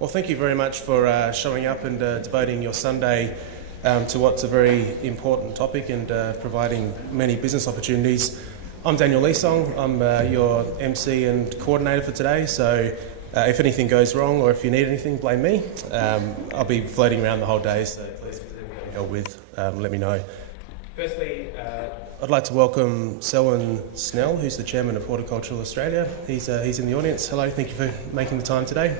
Well, thank you very much for showing up and devoting your Sunday to what's a very important topic and providing many business opportunities. I'm Daniel Leesong. I'm your MC and coordinator for today, so if anything goes wrong or if you need anything, blame me. I'll be floating around the whole day, so please, if there's anything I can help with, let me know. Firstly, I'd like to welcome Selwyn Snell, who's the Chairman of Horticultural Australia. He's in the audience. Hello, thank you for making the time today.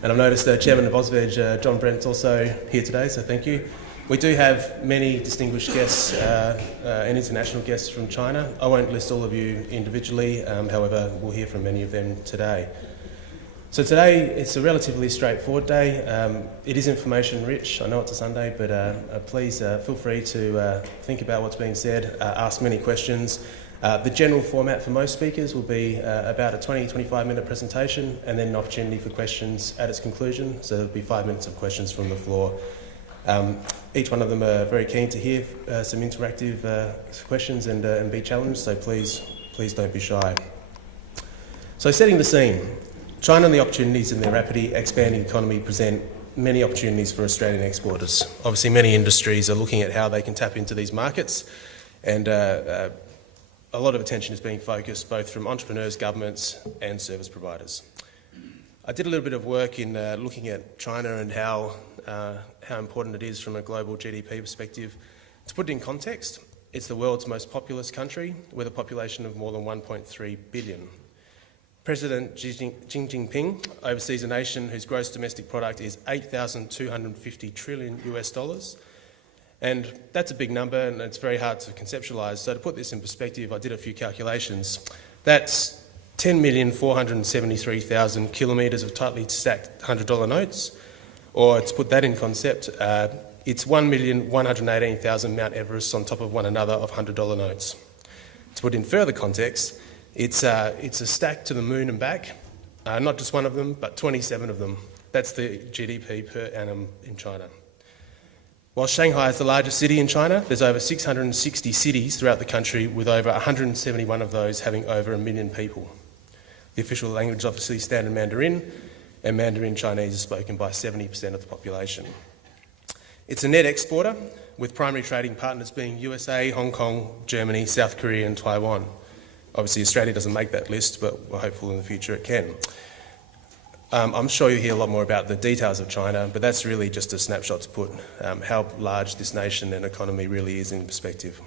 And I've noticed the Chairman of AusVeg, John Brent's also here today, so thank you. We do have many distinguished guests and international guests from China. I won't list all of you individually, however, we'll hear from many of them today. So today, it's a relatively straightforward day. It is information rich. I know it's a Sunday, but please feel free to think about what's being said, ask many questions. The general format for most speakers will be about a 20-25 minute presentation and then an opportunity for questions at its conclusion. So there'll be 5 minutes of questions from the floor. Each one of them are very keen to hear some interactive questions and be challenged, so please don't be shy. So setting the scene. China and the opportunities in their rapidly expanding economy present many opportunities for Australian exporters. Obviously, many industries are looking at how they can tap into these markets, and a lot of attention is being focused both from entrepreneurs, governments and service providers. I did a little bit of work in looking at China and how important it is from a global GDP perspective. To put it in context, it's the world's most populous country with a population of more than 1.3 billion. President Xi Jinping oversees a nation whose gross domestic product is $8,250 trillion US. And that's a big number and it's very hard to conceptualise. So to put this in perspective, I did a few calculations. That's 10,473,000 kilometres of tightly stacked $100 notes. Or to put that in concept, it's 1,118,000 Mount Everests on top of one another of $100 notes. To put in further context, it's a stack to the moon and back, not just one of them, but 27 of them. That's the GDP per annum in China. While Shanghai is the largest city in China, there's over 660 cities throughout the country, with over 171 of those having over 1 million people. The official language is obviously Standard Mandarin, and Mandarin Chinese is spoken by 70% of the population. It's a net exporter, with primary trading partners being USA, Hong Kong, Germany, South Korea and Taiwan. Obviously Australia doesn't make that list, but we're hopeful in the future it can. I'm sure you'll hear a lot more about the details of China, but that's really just a snapshot to put how large this nation and economy really is in perspective.